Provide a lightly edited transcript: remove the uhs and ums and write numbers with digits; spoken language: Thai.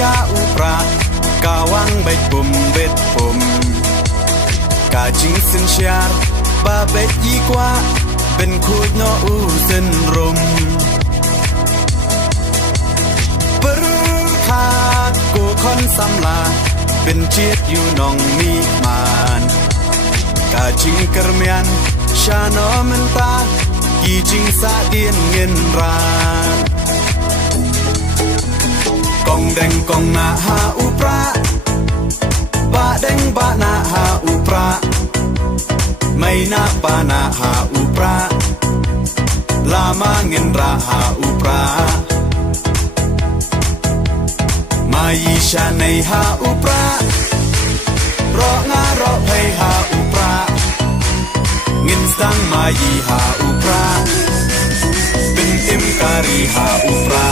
ยาอุปรากาวังใบปุ่มเบ็ดปุ่มกาจิงสินเชียร์บาเบ็ดยีกว่าเป็นคูดโนอูเส้นรมปรึคาดกูคอนสำลาเป็นเจียดอยู่นองมีมานกาจิงกระเมียนชาโนมันตากีจิงสาเดียนเงินรานกองแดงกองนาหาอุปราบาแดงบานาหาอุปราไม่นาปานาหาอุปราลามาเงินราหาอุปรามายีชาในหาอุปรารองารอให้หาอุปราเงินสังมายีหาอุปราเป็นเอ็มการีหาอุปรา